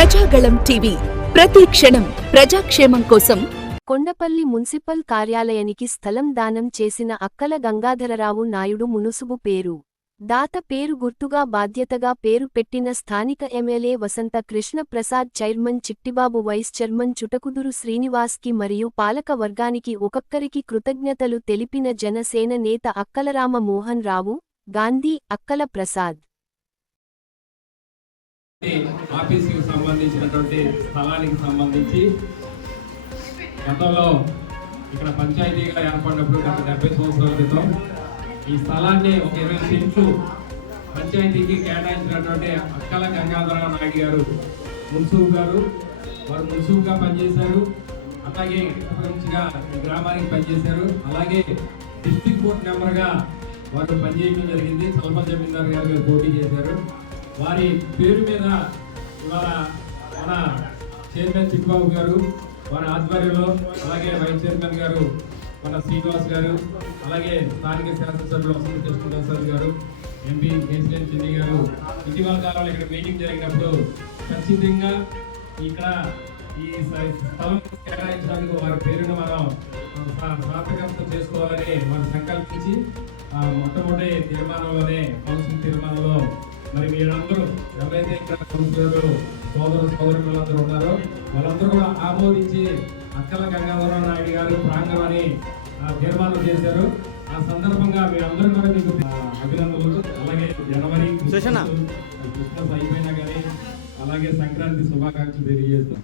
Prajagalam TV ప్రతి క్షణం ప్రజాక్షేమం కోసం. కొండపల్లి మున్సిపల్ కార్యాలయానికి స్థలం దానం చేసిన అక్కల గంగాధరరావు నాయుడు మునుసుబు పేరు దాత పేరు గుర్తుగా బాధ్యతగా పేరు పెట్టిన స్థానిక MLA Vasantha Krishna Prasad, chairman Chittibabu, vice chairman Chutakuduru శ్రీనివాస్కి మరియు పాలక వర్గానికి ఒక్కొక్కరికి కృతజ్ఞతలు తెలిపిన జనసేన నేత అక్కలరామ మోహన్ రావు, గాంధీ, అక్కల ప్రసాద్. ఆఫీసుకి సంబంధించినటువంటి స్థలానికి సంబంధించి గతంలో ఇక్కడ పంచాయతీగా ఏర్పడినప్పుడు గత 70 సంవత్సరాల క్రితం ఈ స్థలాన్ని ఒక 20 సెంట్లు పంచాయతీకి కేటాయించినటువంటి అక్కల గంగాధరరావు నాయుడు గారు మున్సిపు గారు, వారు మున్సిపుగా పనిచేశారు. అలాగే మంచిగా ఈ గ్రామానికి పనిచేశారు. అలాగే డిస్ట్రిక్ట్ కోర్టు మెంబర్గా వారు పనిచేయడం జరిగింది. సల్మా జమీందార్ గారు మీరు పోటీ చేశారు. వారి పేరు మీద ఇవాళ మన చైర్మన్ చిట్టిబాబు గారు వారి ఆధ్వర్యంలో, అలాగే వైస్ చైర్మన్ గారు మన శ్రీనివాస్ గారు, అలాగే స్థానిక శాసనసభ్యులు వసంత కృష్ణ ప్రసాద్ గారు, ఎంపీ కేసీఆర్ చిన్ని గారు ఇటీవల కాలంలో ఇక్కడ మీటింగ్ జరిగినప్పుడు ఖచ్చితంగా ఇక్కడ ఈ స్థలం కేటాయించడానికి వారి పేరును మనం సార్థకత చేసుకోవాలని వారు సంకల్పించి మొట్టమొదటి తీర్మానంలోనే కౌన్సిల్ తీర్మానంలో మరి మీరందరూ ఎవరైతే ఇక్కడ కౌన్సిలర్లు సోదరులందరూ ఉన్నారో వాళ్ళందరూ కూడా ఆమోదించి అక్కల గంగాధరరావు నాయుడు గారు ప్రాంగణాన్ని తీర్మానం చేశారు. ఆ సందర్భంగా మీరందరూ కూడా మీకు అభినందనలు. అలాగే జనవరి క్రిస్మస్ అయిపోయినా కానీ అలాగే సంక్రాంతి శుభాకాంక్షలు తెలియజేస్తాం.